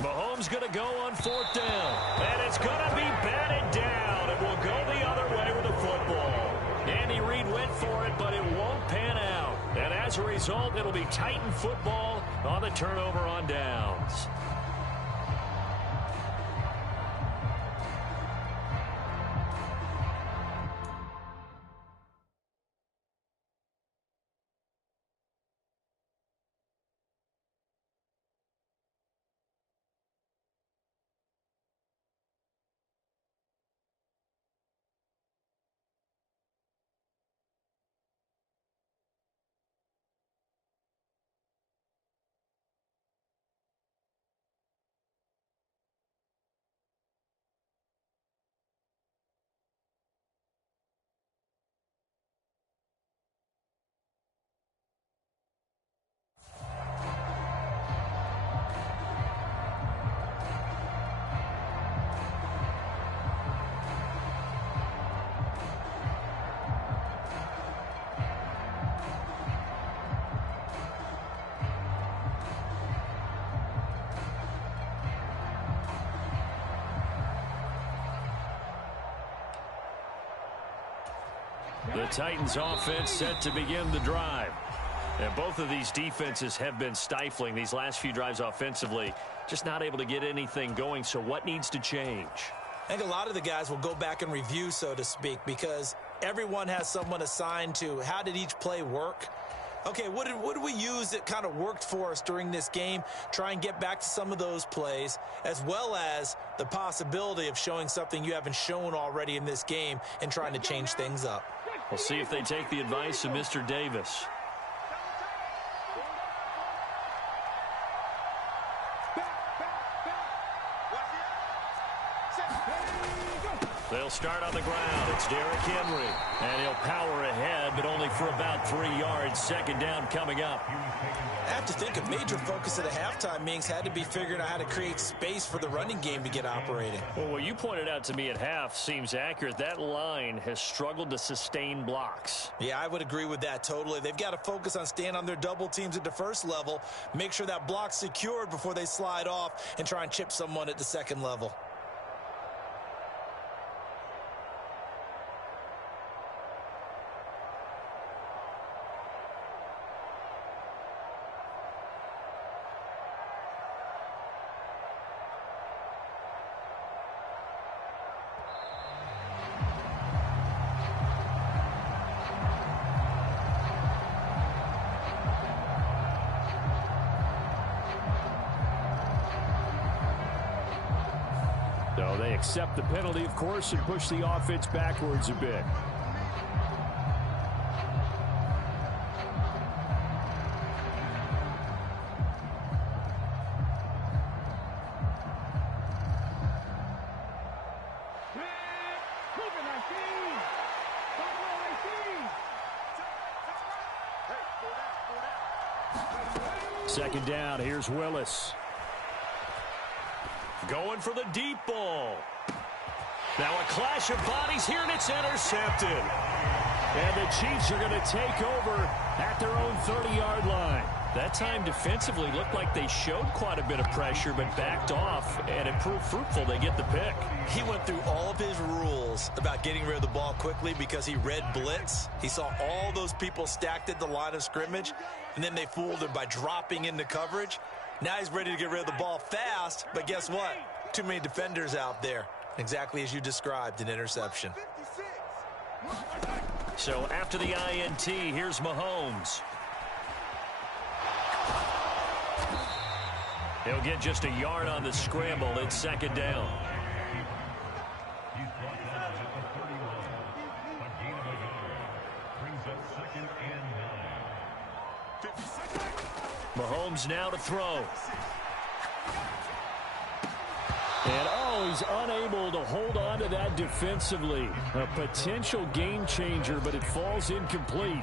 Mahomes going to go on 4th down. And it's going to be batted down. It will go the other way with the football. Andy Reid went for it, but it won't pan out. And as a result, it'll be Titan football on the turnover on downs. The Titans offense set to begin the drive. And both of these defenses have been stifling these last few drives offensively. Just not able to get anything going. So what needs to change? I think a lot of the guys will go back and review, so to speak, because everyone has someone assigned to how did each play work. Okay, what did we use that kind of worked for us during this game? Try and get back to some of those plays, as well as the possibility of showing something you haven't shown already in this game and trying to change things up. We'll see if they take the advice of Mr. Davis. They'll start on the ground. It's Derrick Henry. And he'll power ahead, but only for about 3 yards. 2nd down coming up. I have to think a major focus at the halftime meetings had to be figuring out how to create space for the running game to get operating. Well, what you pointed out to me at half seems accurate. That line has struggled to sustain blocks. Yeah, I would agree with that totally. They've got to focus on staying on their double teams at the first level, make sure that block's secured before they slide off and try and chip someone at the second level. So they accept the penalty, of course, and push the offense backwards a bit. Second down, here's Willis. Going for the deep ball. Now a clash of bodies here, and it's intercepted. And the Chiefs are going to take over at their own 30-yard line. That time defensively looked like they showed quite a bit of pressure, but backed off, and it proved fruitful. They get the pick. He went through all of his rules about getting rid of the ball quickly because he read blitz. He saw all those people stacked at the line of scrimmage, and then they fooled him by dropping into coverage. Now he's ready to get rid of the ball fast, but guess what? Too many defenders out there. Exactly as you described, an interception. So after the INT, here's Mahomes. He'll get just a yard on the scramble. It's second down. Mahomes now to throw. And he's unable to hold on to that defensively. A potential game changer, but it falls incomplete.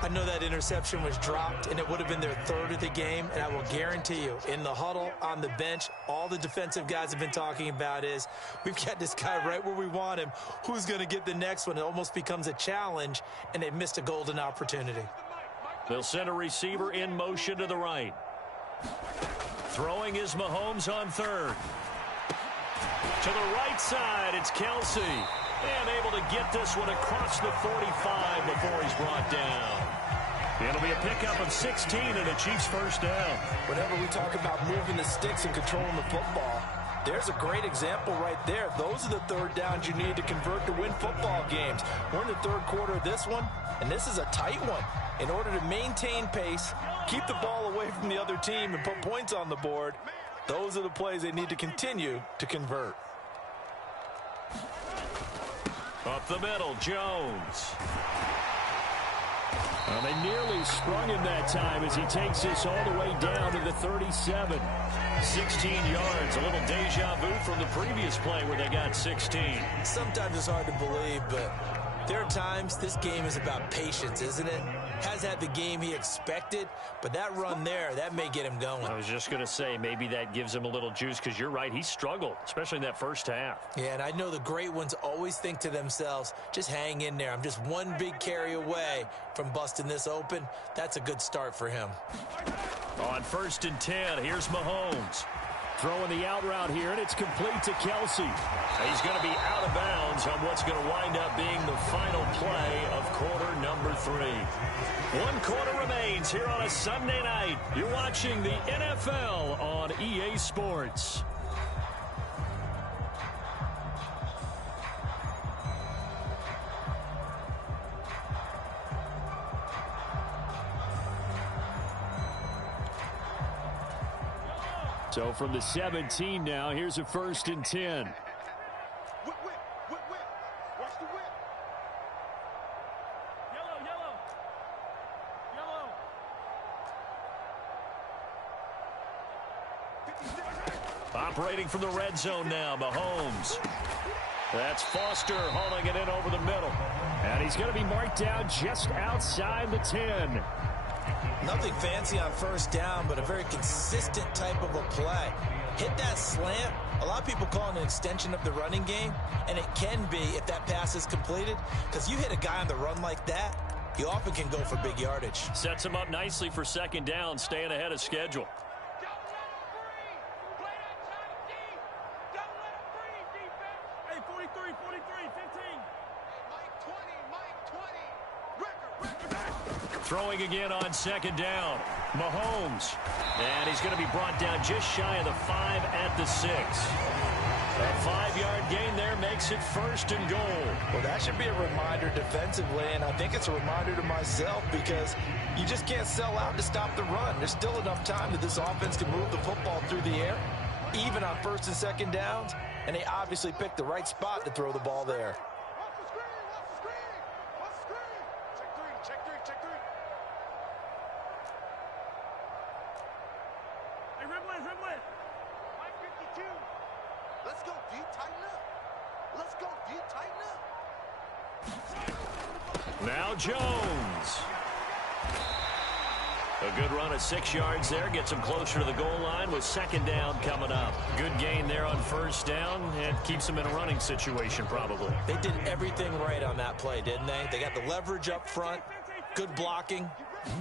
I know that interception was dropped, and it would have been their third of the game, and I will guarantee you, in the huddle, on the bench, all the defensive guys have been talking about is, we've got this guy right where we want him. Who's going to get the next one? It almost becomes a challenge, and they missed a golden opportunity. They'll send a receiver in motion to the right. Throwing is Mahomes on third. To the right side, it's Kelsey. And able to get this one across the 45 before he's brought down. It'll be a pickup of 16 and a Chiefs first down. Whenever we talk about moving the sticks and controlling the football, there's a great example right there. Those are the third downs you need to convert to win football games. We're in the third quarter of this one, and this is a tight one. In order to maintain pace, keep the ball away from the other team, and put points on the board, those are the plays they need to continue to convert. Up the middle, Jones. Well, they nearly sprung him that time as he takes this all the way down to the 37. 16 yards, a little deja vu from the previous play where they got 16. Sometimes it's hard to believe, but there are times this game is about patience, isn't it? Has had the game he expected, but that run there, that may get him going. I was just going to say, maybe that gives him a little juice because you're right, he struggled, especially in that first half. Yeah, and I know the great ones always think to themselves, just hang in there. I'm just one big carry away from busting this open. That's a good start for him. On 1st and 10, here's Mahomes. Throwing the out route here, and it's complete to Kelsey. He's going to be out of bounds on what's going to wind up being the final play of quarter number 3. 1 quarter remains here on a Sunday night. You're watching the NFL on EA Sports. So from the 17 now, here's a 1st and 10. Whip. Watch the whip. Yellow. Operating from the red zone now, Mahomes. That's Foster hauling it in over the middle. And he's going to be marked down just outside the 10. Nothing fancy on 1st down, but a very consistent type of a play. Hit that slant. A lot of people call it an extension of the running game, and it can be if that pass is completed, because you hit a guy on the run like that, you often can go for big yardage. Sets him up nicely for 2nd down, staying ahead of schedule. Throwing again on 2nd down. Mahomes. And he's going to be brought down just shy of the 5 at the 6. A 5-yard gain there makes it 1st and goal. Well, that should be a reminder defensively, and I think it's a reminder to myself because you just can't sell out to stop the run. There's still enough time that this offense can move the football through the air, even on 1st and 2nd downs, and they obviously picked the right spot to throw the ball there. Let's go deep, tighten up. Let's go deep, tighten up. Now Jones. A good run of 6 yards there. Gets him closer to the goal line with 2nd down coming up. Good gain there on 1st down and keeps him in a running situation probably. They did everything right on that play, didn't they? They got the leverage up front, good blocking,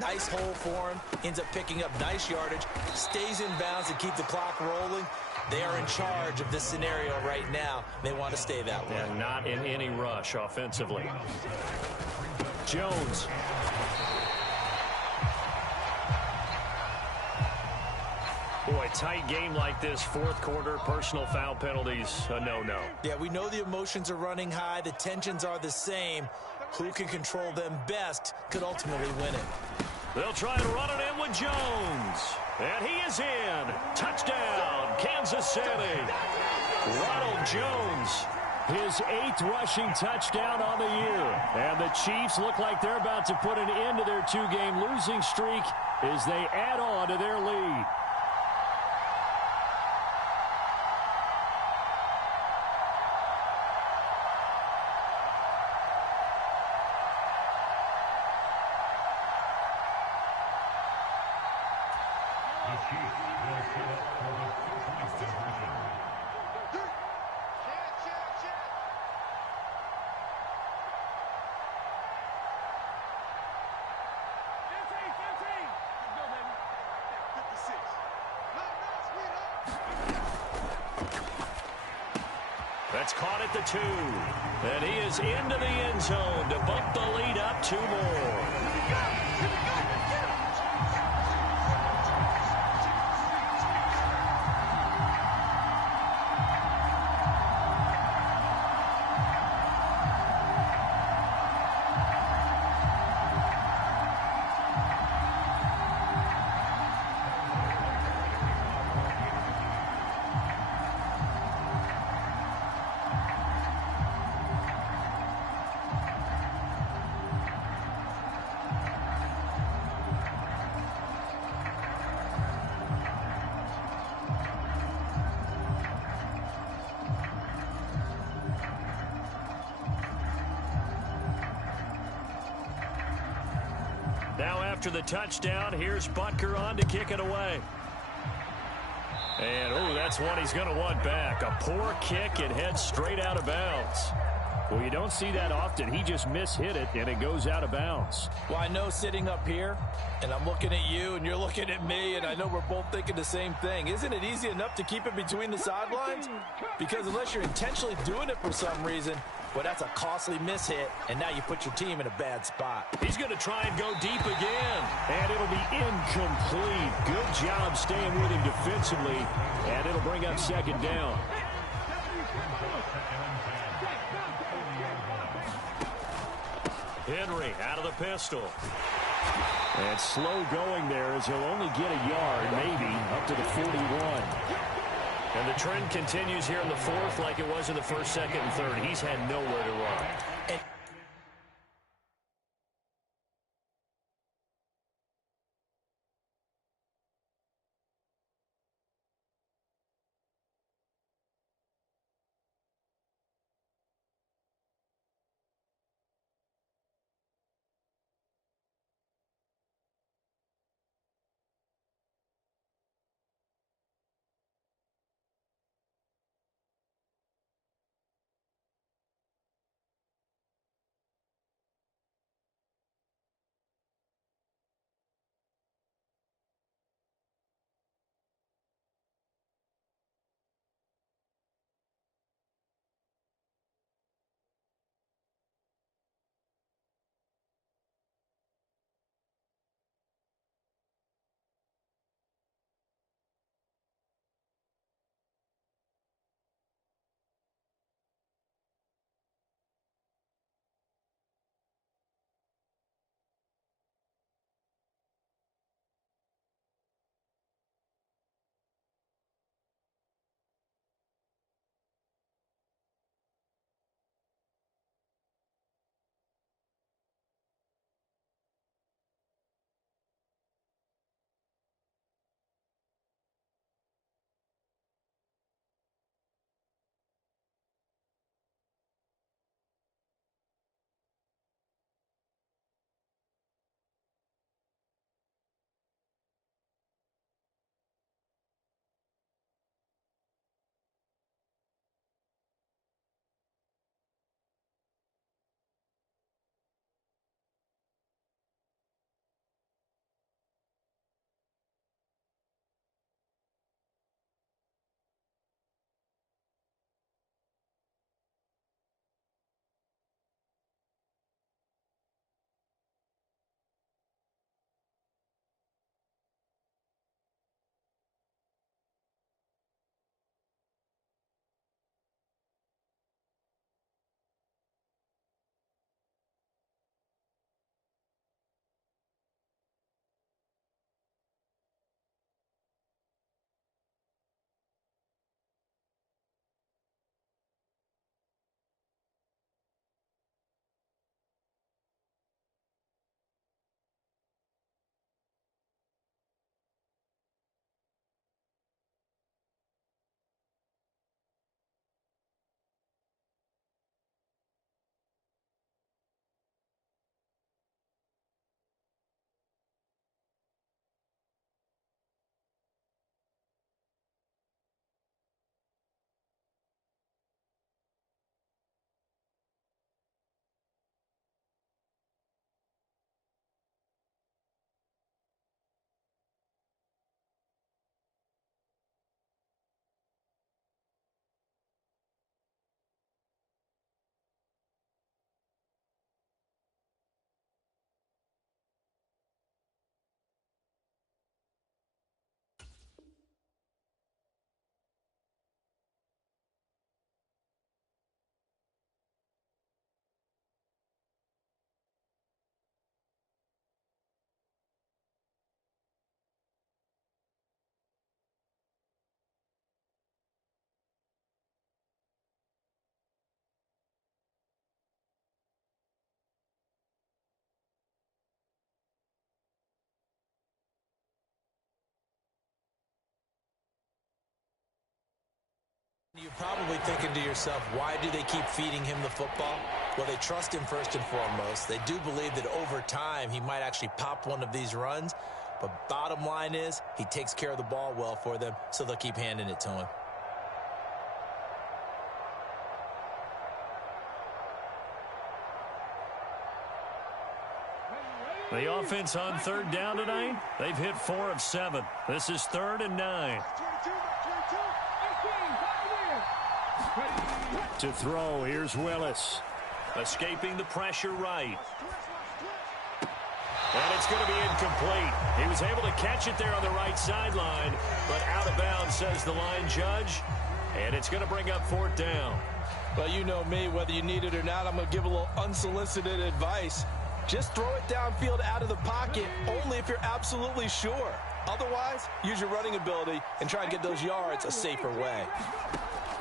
nice hole for him, ends up picking up nice yardage, stays in bounds to keep the clock rolling. They are in charge of this scenario right now. They want to stay that way. And not in any rush offensively. Jones. Boy, tight game like this, 4th quarter, personal foul penalties, a no-no. Yeah, we know the emotions are running high. The tensions are the same. Who can control them best could ultimately win it. They'll try to run it in with Jones. And he is in. Touchdown, Kansas City. Ronald Jones, his 8th rushing touchdown on the year. And the Chiefs look like they're about to put an end to their 2-game losing streak as they add on to their lead. It's caught at the 2. And he is into the end zone to bump the lead up 2 more. Now after the touchdown, here's Butker on to kick it away. And, oh, that's one he's going to want back. A poor kick. It heads straight out of bounds. Well, you don't see that often. He just mishit it, and it goes out of bounds. Well, I know sitting up here, and I'm looking at you, and you're looking at me, and I know we're both thinking the same thing. Isn't it easy enough to keep it between the sidelines? Because unless you're intentionally doing it for some reason, well, that's a costly mishit, and now you put your team in a bad spot. He's going to try and go deep again, and it'll be incomplete. Good job staying with him defensively, and it'll bring up second down. Henry out of the pistol. And slow going there as he'll only get a yard, maybe, up to the 41. And the trend continues here in the fourth like it was in the first, second, and third. He's had nowhere to run. And You're probably thinking to yourself, why do they keep feeding him the football? Well, they trust him first and foremost. They do believe that over time he might actually pop one of these runs. But bottom line is he takes care of the ball well for them, so they'll keep handing it to him. The offense on third down tonight, they've hit 4 of 7. This is 3rd and 9. To throw, here's Willis. Escaping the pressure right. And it's going to be incomplete. He was able to catch it there on the right sideline, but out of bounds, says the line judge. And it's going to bring up 4th down. Well, you know me, whether you need it or not, I'm going to give a little unsolicited advice. Just throw it downfield out of the pocket, only if you're absolutely sure. Otherwise, use your running ability and try and get those yards a safer way.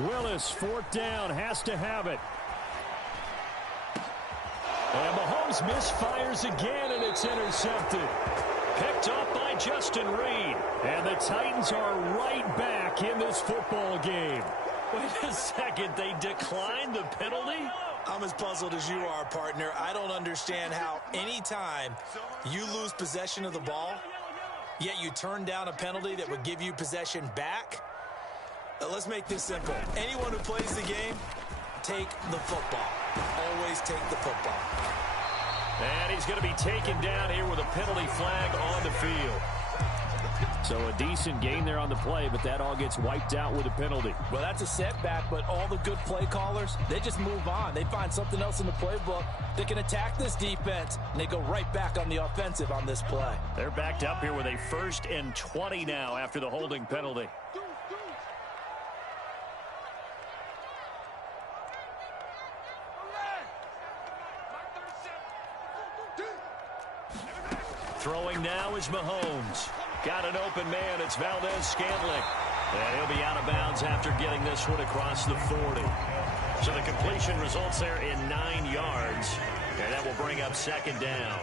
Willis, 4th down, has to have it. And Mahomes misfires again, and it's intercepted. Picked up by Justin Reed. And the Titans are right back in this football game. Wait a second, they declined the penalty? I'm as puzzled as you are, partner. I don't understand how anytime you lose possession of the ball, yet you turn down a penalty that would give you possession back. Let's make this simple. Anyone who plays the game, take the football. Always take the football. And he's going to be taken down here with a penalty flag on the field. So a decent gain there on the play, but that all gets wiped out with a penalty. Well, that's a setback, but all the good play callers, they just move on. They find something else in the playbook that can attack this defense, and they go right back on the offensive on this play. They're backed up here with a 1st and 20 now after the holding penalty. Throwing now is Mahomes. Got an open man. It's Valdez-Scantling. And he'll be out of bounds after getting this one across the 40. So the completion results there in 9 yards. And that will bring up 2nd down.